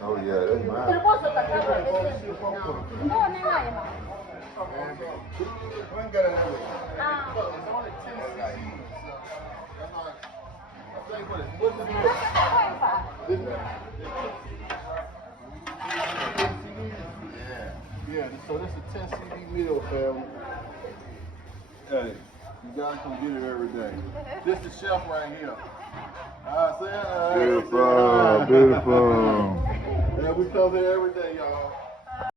Oh yeah, that's mine. Yeah, so this is a 10 CD meal, family. Hey, you guys can get it every day. This is chef right here. Beautiful, beautiful. Yeah, we come here every day, y'all.